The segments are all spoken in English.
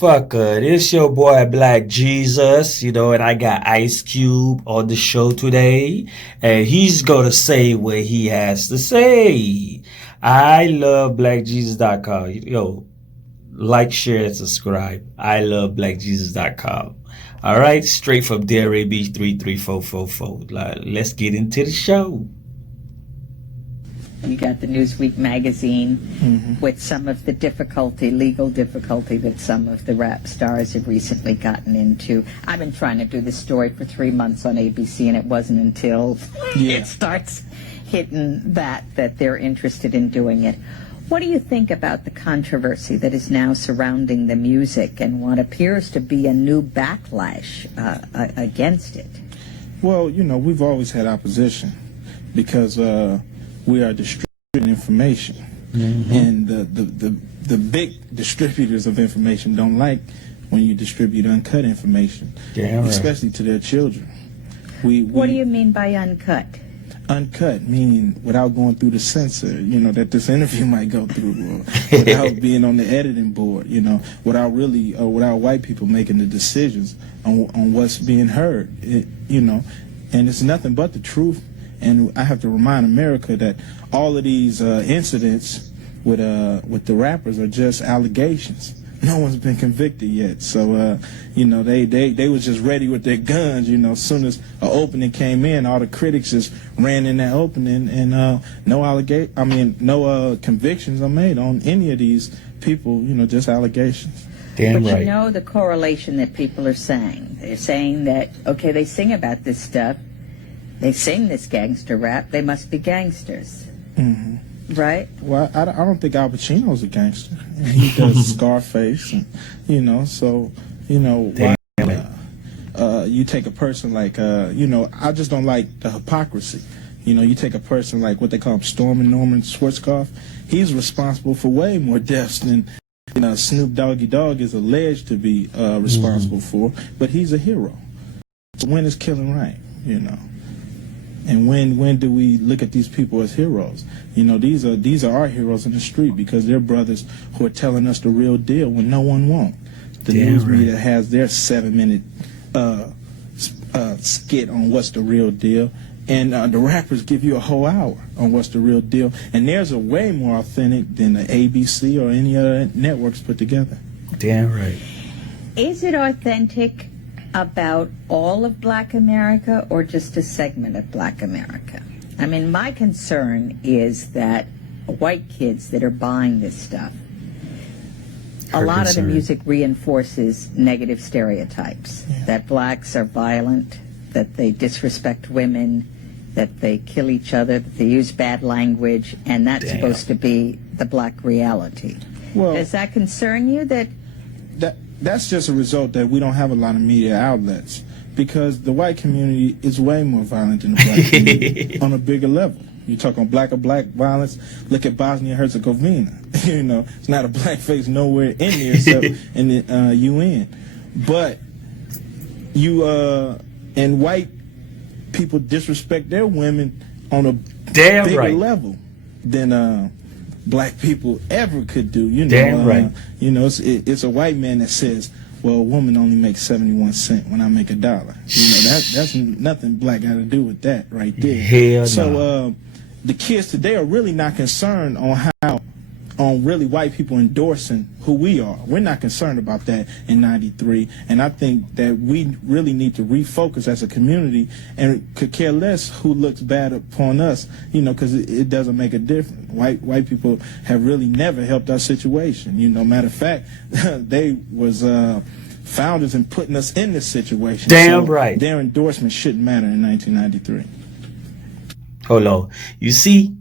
motherfucker. It's your boy Black Jesus, and I got Ice Cube on the show today, and he's gonna say what he has to say. I love blackjesus.com. Like, share, and subscribe. I love blackjesus.com. All right, straight from DELRAY Beach 33444. Let's get into the show. You got the Newsweek magazine with some of the legal difficulty that some of the rap stars have recently gotten into. I've been trying to do this story for 3 months on ABC, and it wasn't until it starts hitting that they're interested in doing it. What do you think about the controversy that is now surrounding the music and what appears to be a new backlash against it? Well, we've always had opposition because we are distributing information, and the big distributors of information don't like when you distribute uncut information, especially to their children. What do you mean by uncut? Uncut meaning without going through the censor, that this interview might go through, or without being on the editing board, without white people making the decisions on what's being heard, and it's nothing but the truth. And I have to remind America that all of these incidents with the rappers are just allegations. No one's been convicted yet. So, they was just ready with their guns. As soon as an opening came in, all the critics just ran in that opening, and no convictions are made on any of these people. Just allegations. Damn but right. The correlation that people are saying. They're saying that, okay, they sing about this stuff. They sing this gangster rap. They must be gangsters. Right? Well, I don't think Al Pacino's a gangster. He does Scarface, and, you take a person like, I just don't like the hypocrisy. You take a person like what they call Storm and Norman Schwarzkopf. He's responsible for way more deaths than Snoop Doggy Dogg is alleged to be responsible for, but he's a hero. So when is killing right, And when do we look at these people as heroes? These are our heroes in the street because they're brothers who are telling us the real deal when no one won't. The news media has their 7-minute skit on what's the real deal, and the rappers give you a whole hour on what's the real deal. And theirs are way more authentic than the ABC or any other networks put together. Damn right. Is it authentic about all of Black America or just a segment of Black America? I mean, my concern is that white kids that are buying this stuff, a lot of the music reinforces negative stereotypes, that blacks are violent, that they disrespect women, that they kill each other, that they use bad language, and that's supposed to be the black reality. Well, does that concern you? That's just a result that we don't have a lot of media outlets, because the white community is way more violent than the black community on a bigger level. You talk on black violence, look at Bosnia-Herzegovina. It's not a black face nowhere in there except in the UN. But and white people disrespect their women on a bigger level than black people ever could do. It's a white man that says, well, a woman only makes 71 cents when I make $1. That's nothing black got to do with that right there. Hell so no. The kids today are really not concerned on really white people endorsing who we are. We're not concerned about that in '93, and I think that we really need to refocus as a community and could care less who looks bad upon us, because it doesn't make a difference. White people have really never helped our situation. Matter of fact, they was founders in putting us in this situation. Damn right. Their endorsement shouldn't matter in 1993. Hold on. You see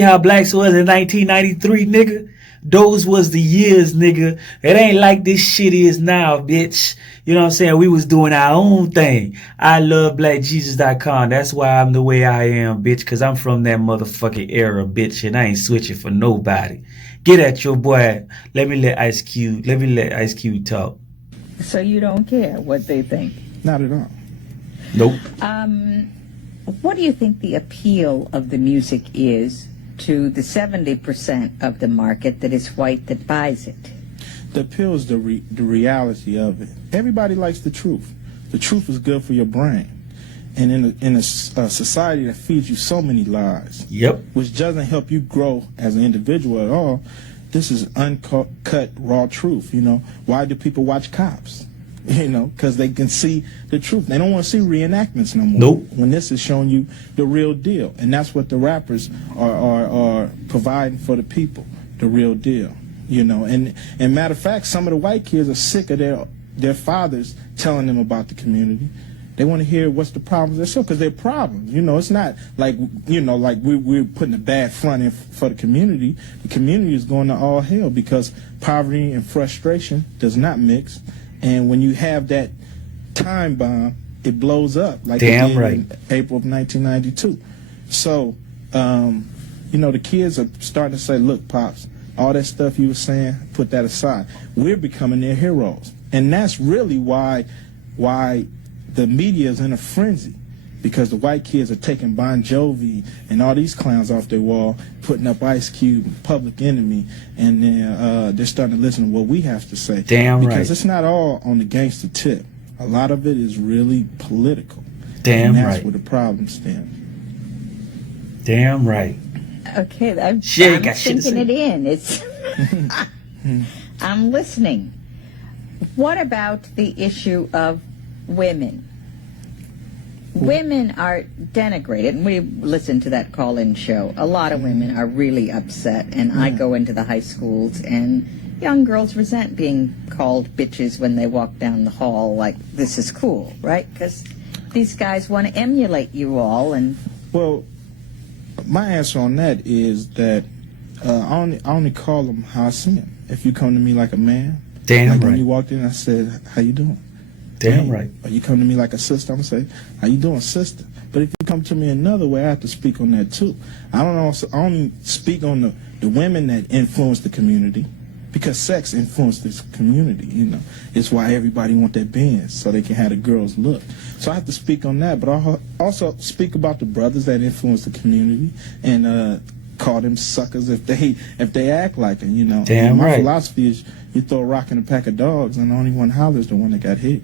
how blacks was in 1993, nigga? Those was the years, nigga. It ain't like this shit is now, bitch. You know what I'm saying? We was doing our own thing. I love blackjesus.com. That's why I'm the way I am, bitch, because I'm from that motherfucking era, bitch, and I ain't switching for nobody. Get at your boy. Let me let Ice Cube talk. So you don't care what they think? Not at all. Nope. What do you think the appeal of the music is to the 70% of the market that is white that buys it? The appeal is the reality of it. Everybody likes the truth. The truth is good for your brain. And in a society that feeds you so many lies, which doesn't help you grow as an individual at all, this is uncut, raw truth. Why do people watch Cops? Because they can see the truth. They don't want to see reenactments no more. Nope. When this is showing you the real deal, and that's what the rappers are providing for the people, the real deal. And matter of fact, some of the white kids are sick of their fathers telling them about the community. They want to hear what's the problems themselves, because they're problems. It's not like, like we're putting a bad front in for the community. The community is going to all hell because poverty and frustration does not mix. And when you have that time bomb, it blows up like Damn it did right. in April of 1992. So, the kids are starting to say, look, Pops, all that stuff you were saying, put that aside. We're becoming their heroes. And that's really why the media is in a frenzy, because the white kids are taking Bon Jovi and all these clowns off their wall, putting up Ice Cube and Public Enemy, and then they're starting to listen to what we have to say. Damn right. Because it's not all on the gangster tip. A lot of it is really political. Damn and that's right. where the problem stems. Damn right. Okay, I'm Shit, got shit to thinking say. it in. It's I'm listening. What about the issue of women? Women are denigrated, and we listened to that call-in show. A lot of women are really upset, and I go into the high schools, and young girls resent being called bitches when they walk down the hall like, this is cool, right? Because these guys want to emulate you all, and... Well, my answer on that is that I only call them how I see them. If you come to me like a man, Damn like right. when you walked in, I said, how you doing? Damn Hey. right. Or you come to me like a sister, I'm going to say, how you doing, sister? But if you come to me another way, I have to speak on that too. I only speak on the women that influence the community, because sex influenced this community, It's why everybody want that Benz, so they can have the girls look. So I have to speak on that, but I also speak about the brothers that influence the community and call them suckers if they act like it, Damn and my right. philosophy is you throw a rock in a pack of dogs, and the only one hollers the one that got hit.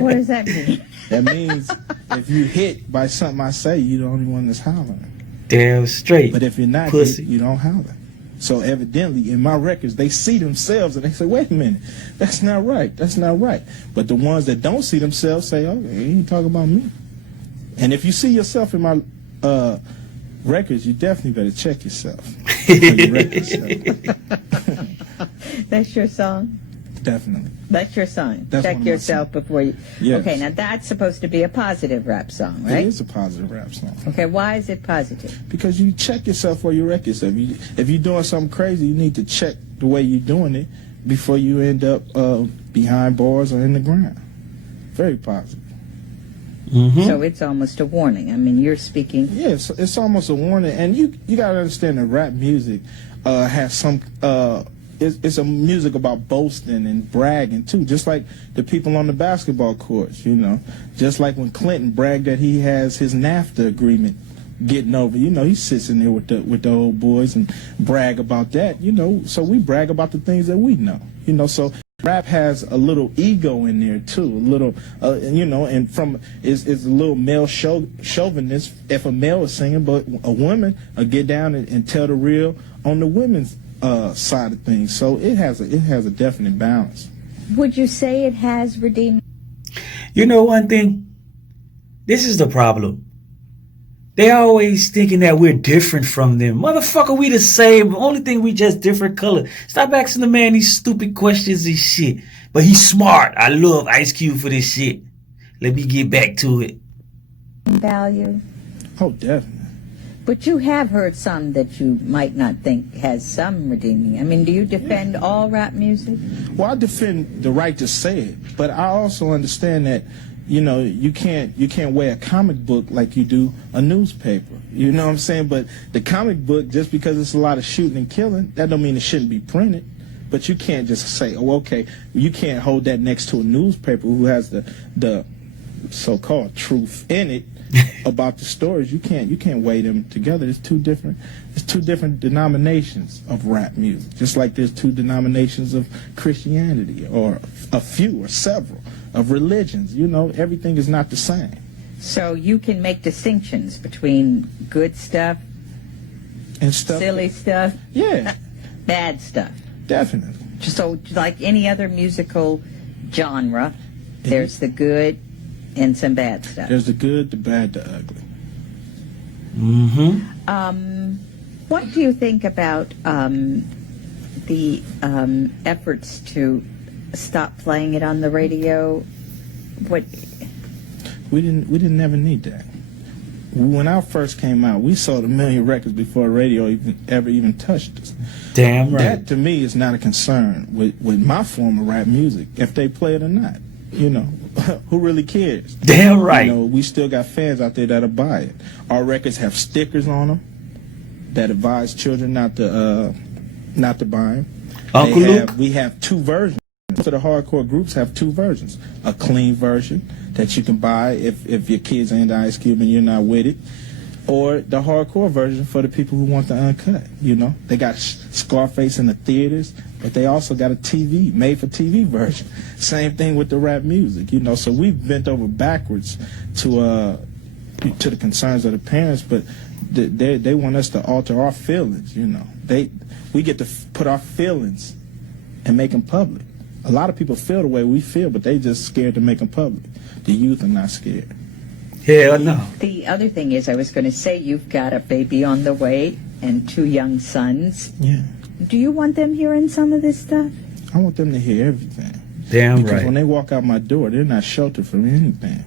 What does that mean? That means if you hit by something I say, you're the only one that's hollering. Damn straight. But if you're not Pussy. hit, you don't holler. So evidently, in my records, they see themselves and they say, wait a minute, that's not right, that's not right. But the ones that don't see themselves say, oh, he ain't talking about me. And if you see yourself in my records, you definitely better check yourself. Before you wreck yourself. That's your song? Definitely. That's your song. That's one Check of my yourself songs. before you... Yes. Okay, now that's supposed to be a positive rap song, right? It is a positive rap song. Okay, why is it positive? Because you check yourself before you wreck yourself. If you're doing something crazy, you need to check the way you're doing it before you end up behind bars or in the ground. Very positive. Mm-hmm. So it's almost a warning. I mean, you're speaking... Yes, it's almost a warning. And you got to understand that rap music has some... It's a music about boasting and bragging, too, just like the people on the basketball courts, Just like when Clinton bragged that he has his NAFTA agreement getting over. He sits in there with the old boys and brag about that, So we brag about the things that we know, So rap has a little ego in there, too, a little, and from it's a little male chauvinist if a male is singing, but a woman will get down and tell the real on the women's side of things. So it has a definite balance. Would you say it has redeemed? You know one thing? This is the problem. They always thinking that we're different from them. Motherfucker, we the same. Only thing we just different color. Stop asking the man these stupid questions and shit. But he's smart. I love Ice Cube for this shit. Let me get back to it. Value. Oh, definitely. But you have heard some that you might not think has some redeeming. I mean, do you defend all rap music? Well, I defend the right to say it, but I also understand that, you can't weigh a comic book like you do a newspaper. You know what I'm saying? But the comic book, just because it's a lot of shooting and killing, that don't mean it shouldn't be printed. But you can't just say, oh, okay, you can't hold that next to a newspaper who has the so-called truth in it. about the stories, you can't weigh them together. There's two different denominations of rap music, just like there's two denominations of Christianity, or a few or several of religions. You know, everything is not the same. So you can make distinctions between good stuff And stuff, silly stuff, yeah, bad stuff. definitely. So like any other musical genre, there's the good and some bad stuff. There's the good, the bad, the ugly. Mm-hmm. What do you think about the efforts to stop playing it on the radio? What? We didn't ever need that. When I first came out, we sold 1 million records before radio ever even touched us. Damn right. That to me is not a concern with my form of rap music, if they play it or not. You know, who really cares? Damn right. You know, we still got fans out there that'll buy it. Our records have stickers on them that advise children not to buy them. Uncle Luke? We have two versions. For the hardcore groups have two versions. A clean version that you can buy if your kids ain't Ice Cube and you're not with it, or the hardcore version for the people who want the uncut. You know, they got Scarface in the theaters, but they also got a TV, made for TV version. Same thing with the rap music. You know, so we've bent over backwards to the concerns of the parents, but they want us to alter our feelings. You know, we get to put our feelings and make them public. A lot of people feel the way we feel, but they just scared to make them public. The youth are not scared. Hell no. The other thing is, I was going to say, you've got a baby on the way and 2 young sons. Yeah. Do you want them hearing some of this stuff? I want them to hear everything. Damn Because right. when they walk out my door, they're not sheltered from anything.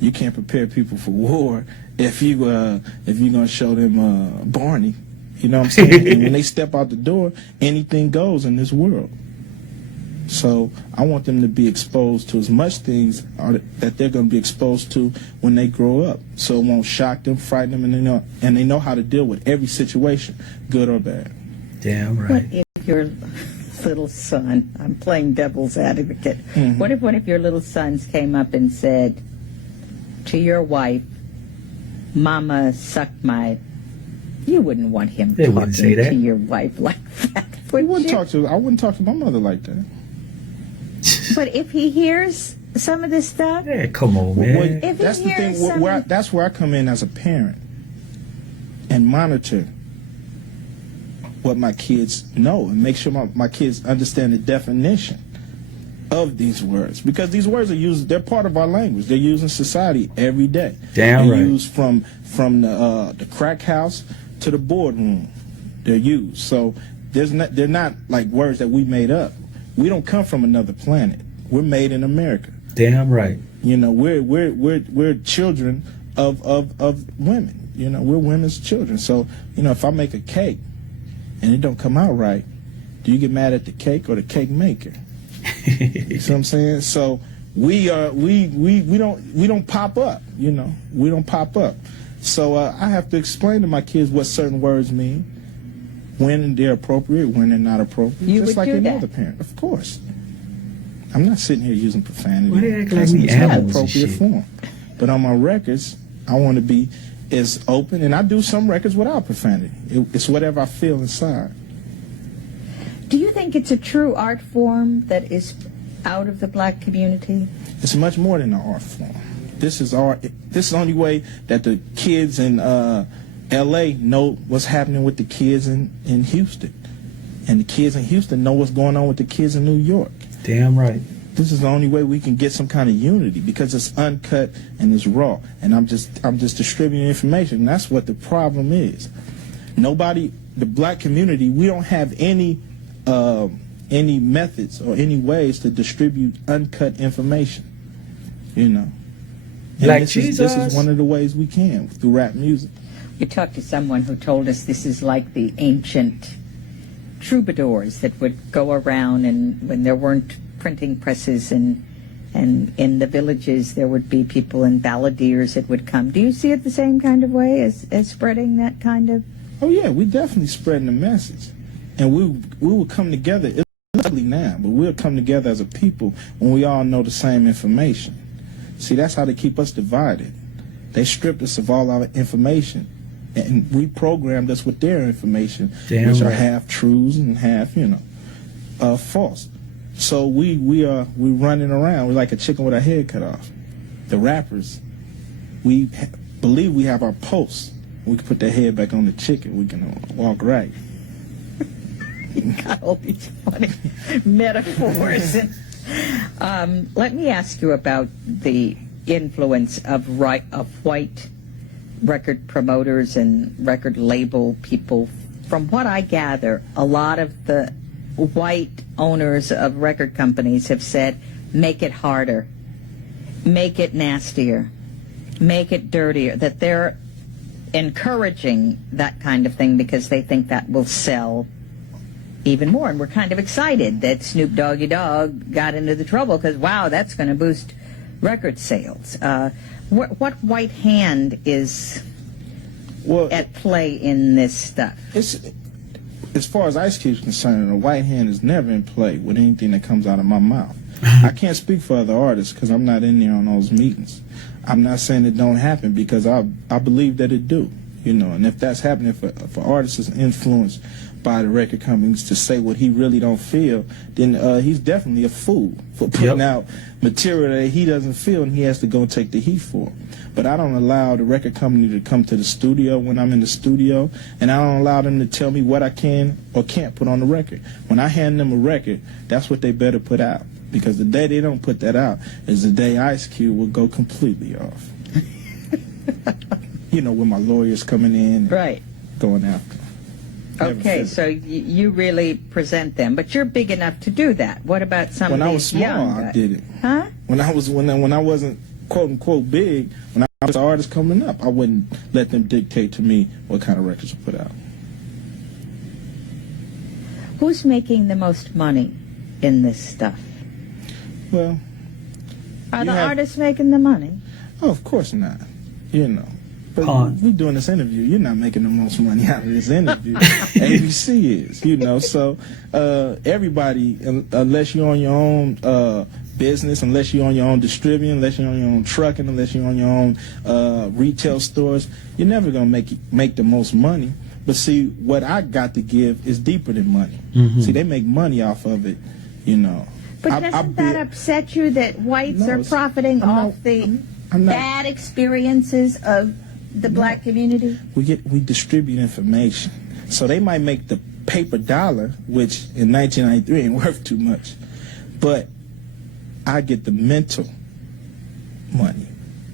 You can't prepare people for war if you're gonna show them Barney. You know what I'm saying? And when they step out the door, anything goes in this world. So I want them to be exposed to as much things that they're going to be exposed to when they grow up, so it won't shock them, frighten them, and they know how to deal with every situation, good or bad. Damn What right. if your little son, I'm playing devil's advocate, what if one of your little sons came up and said to your wife, Mama sucked my... You wouldn't want him They talking wouldn't say that. to your wife like that, I would wouldn't you? I wouldn't talk to my mother like that. But if he hears some of this stuff, Yeah, come on, man. Well, If that's he the thing. hears That's where I come in as a parent and monitor what my kids know and make sure my kids understand the definition of these words, because these words are used. They're part of our language. They're used in society every day. Damn They're right. used from the crack house to the boardroom. They're used. So they're not like words that we made up. We don't come from another planet. We're made in America. Damn right. You know, we're children of women. You know, we're women's children. So, you know, if I make a cake and it don't come out right, do you get mad at the cake or the cake maker? You see what I'm saying? So we don't pop up. You know, we don't pop up. So I have to explain to my kids what certain words mean, when they're appropriate, when they're not appropriate. You just would like do any that. other parent, of course. I'm not sitting here using profanity. Why they act like That's we in its animals and appropriate shit? form. But on my records, I want to be as open, and I do some records without profanity. It's whatever I feel inside. do you think it's a true art form that is out of the black community? It's much more than an art form. This is art. This is the only way that the kids in L.A. know what's happening with the kids in Houston. And the kids in Houston know what's going on with the kids in New York. Damn right. This is the only way we can get some kind of unity, because it's uncut and it's raw. And I'm just distributing information. And that's what the problem is. Nobody, the black community, we don't have any methods or any ways to distribute uncut information. You know. And Like this Jesus. is one of the ways we can, through rap music. We talked to someone who told us this is like the ancient troubadours that would go around, and when there weren't printing presses and in the villages there would be people and balladeers that would come. Do you see it the same kind of way as spreading that kind of... Oh yeah, we definitely spreading the message, and we will come together. It's ugly now, but we'll come together as a people when we all know the same information. See, that's how they keep us divided. They stripped us of all our information and reprogrammed us with their information, Damn which are right. half truths and half, false. So we running around. We're like a chicken with our head cut off. The rappers, we believe we have our pulse. We can put that head back on the chicken. We can walk right. You got all these funny metaphors. Let me ask you about the influence of white record promoters and record label people. From what I gather, a lot of the white owners of record companies have said, make it harder, make it nastier, make it dirtier, that they're encouraging that kind of thing because they think that will sell even more. And we're kind of excited that Snoop Doggy Dogg got into the trouble because, wow, that's going to boost record sales. What white hand is at play in this stuff? As far as Ice Cube's concerned, the white hand is never in play with anything that comes out of my mouth. I can't speak for other artists because I'm not in there on those meetings. I'm not saying it don't happen because I believe that it do, and if that's happening for artists is influenced by the record companies to say what he really don't feel, then he's definitely a fool for putting out material that he doesn't feel and he has to go take the heat for. But I don't allow the record company to come to the studio when I'm in the studio, and I don't allow them to tell me what I can or can't put on the record. When I hand them a record, that's what they better put out, because the day they don't put that out is the day Ice Cube will go completely off. When my lawyers coming in and going after them. Okay, so you really present them, but you're big enough to do that. What about some when of I these was small, young I guys? did it. Huh? When I wasn't quote unquote big, when I was an artist coming up, I wouldn't let them dictate to me what kind of records to put out. Who's making the most money in this stuff? Well, are the artists making the money? Oh, of course not. But we doing this interview. You're not making the most money out of this interview. ABC is, So everybody, unless you're on your own business, unless you're on your own distributing, unless you're on your own trucking, unless you're on your own retail stores, you're never gonna make the most money. But see, what I got to give is deeper than money. Mm-hmm. See, they make money off of it, But doesn't that upset you that whites are profiting off the bad experiences of the black community? We distribute information. So they might make the paper dollar, which in 1993 ain't worth too much. But I get the mental money.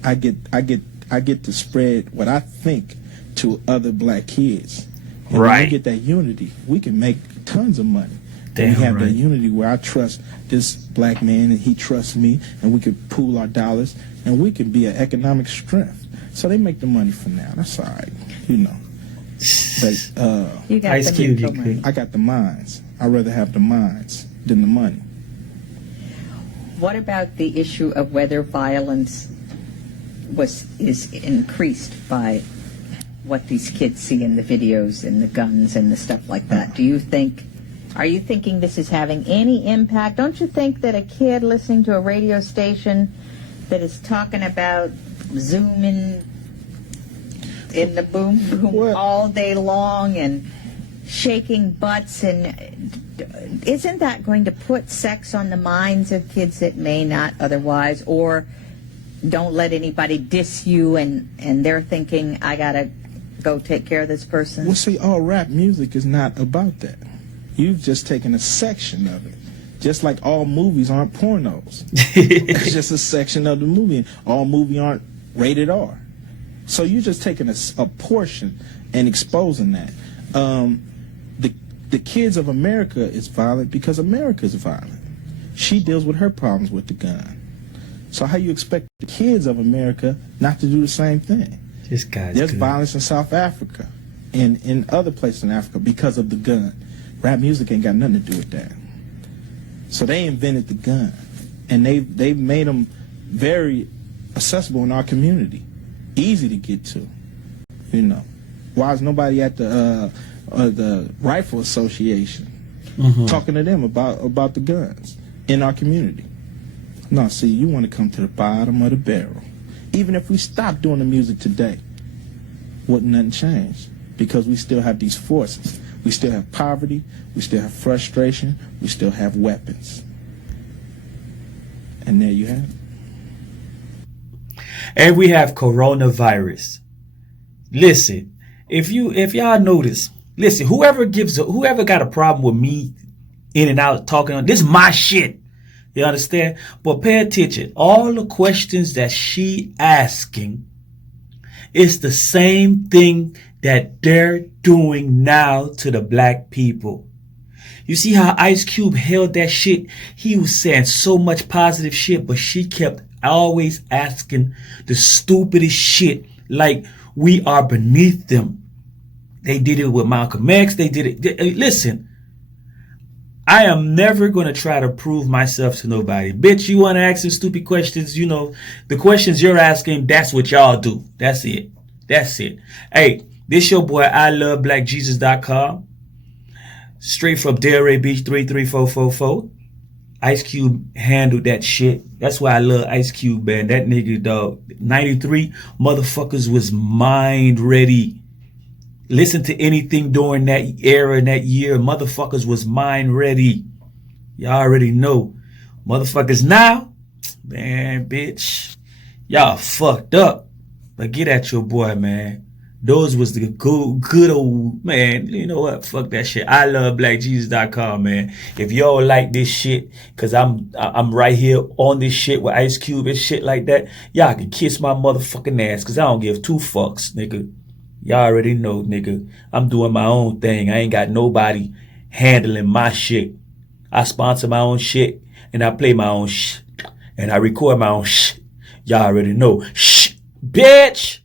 I get to spread what I think to other black kids. And when we get that unity, we can make tons of money. We have that unity where I trust this black man and he trusts me, and we can pool our dollars and we can be an economic strength. So they make the money for now. That's all right, But you got Ice Cube, I got the minds. I'd rather have the minds than the money. What about the issue of whether violence is increased by what these kids see in the videos and the guns and the stuff like that? Are you thinking this is having any impact? Don't you think that a kid listening to a radio station that is talking about zooming in the boom boom all day long and shaking butts, and isn't that going to put sex on the minds of kids that may not otherwise, or don't let anybody diss you and they're thinking, I gotta go take care of this person? Well, see, all rap music is not about that. You've just taken a section of it. Just like all movies aren't pornos. It's just a section of the movie. All movies aren't rated R. So you're just taking a portion and exposing that. The kids of America is violent because America is violent. She deals with her problems with the gun. So how you expect the kids of America not to do the same thing? There's violence in South Africa and in other places in Africa because of the gun. Rap music ain't got nothing to do with that. So they invented the gun, and they've made them very accessible in our community, easy to get to. Why is nobody at the Rifle Association talking to them about the guns in our community? No, see, you want to come to the bottom of the barrel. Even if we stopped doing the music today, wouldn't nothing change, because we still have these forces. We still have poverty, we still have frustration, we still have weapons. And there you have it. And we have coronavirus. Listen, if y'all notice, listen, whoever got a problem with me in and out talking on this, my shit. You understand? But pay attention. All the questions that she asking is the same thing that they're doing now to the black people. You see how Ice Cube held that shit? He was saying so much positive shit, but she kept always asking the stupidest shit like we are beneath them. They did it with Malcolm X. They did it. Listen, I am never going to try to prove myself to nobody. Bitch, you want to ask some stupid questions? You know, the questions you're asking, that's what y'all do. That's it. That's it. Hey, this your boy, ILoveBlackJesus.com. Straight from Delray Beach 33444. Ice Cube handled that shit. That's why I love Ice Cube, man. That nigga, dog. 93 motherfuckers was mind ready. Listen to anything during that era and that year. Motherfuckers was mind ready. Y'all already know. Motherfuckers now, man, bitch. Y'all fucked up. But get at your boy, man. Those was the good old, man. You know what? Fuck that shit. ILoveBlackJesus.com, man. If y'all like this shit, cause I'm right here on this shit with Ice Cube and shit like that, y'all can kiss my motherfucking ass, cause I don't give two fucks, nigga. Y'all already know, nigga. I'm doing my own thing. I ain't got nobody handling my shit. I sponsor my own shit, and I play my own shit, and I record my own shit. Y'all already know. Shh, bitch.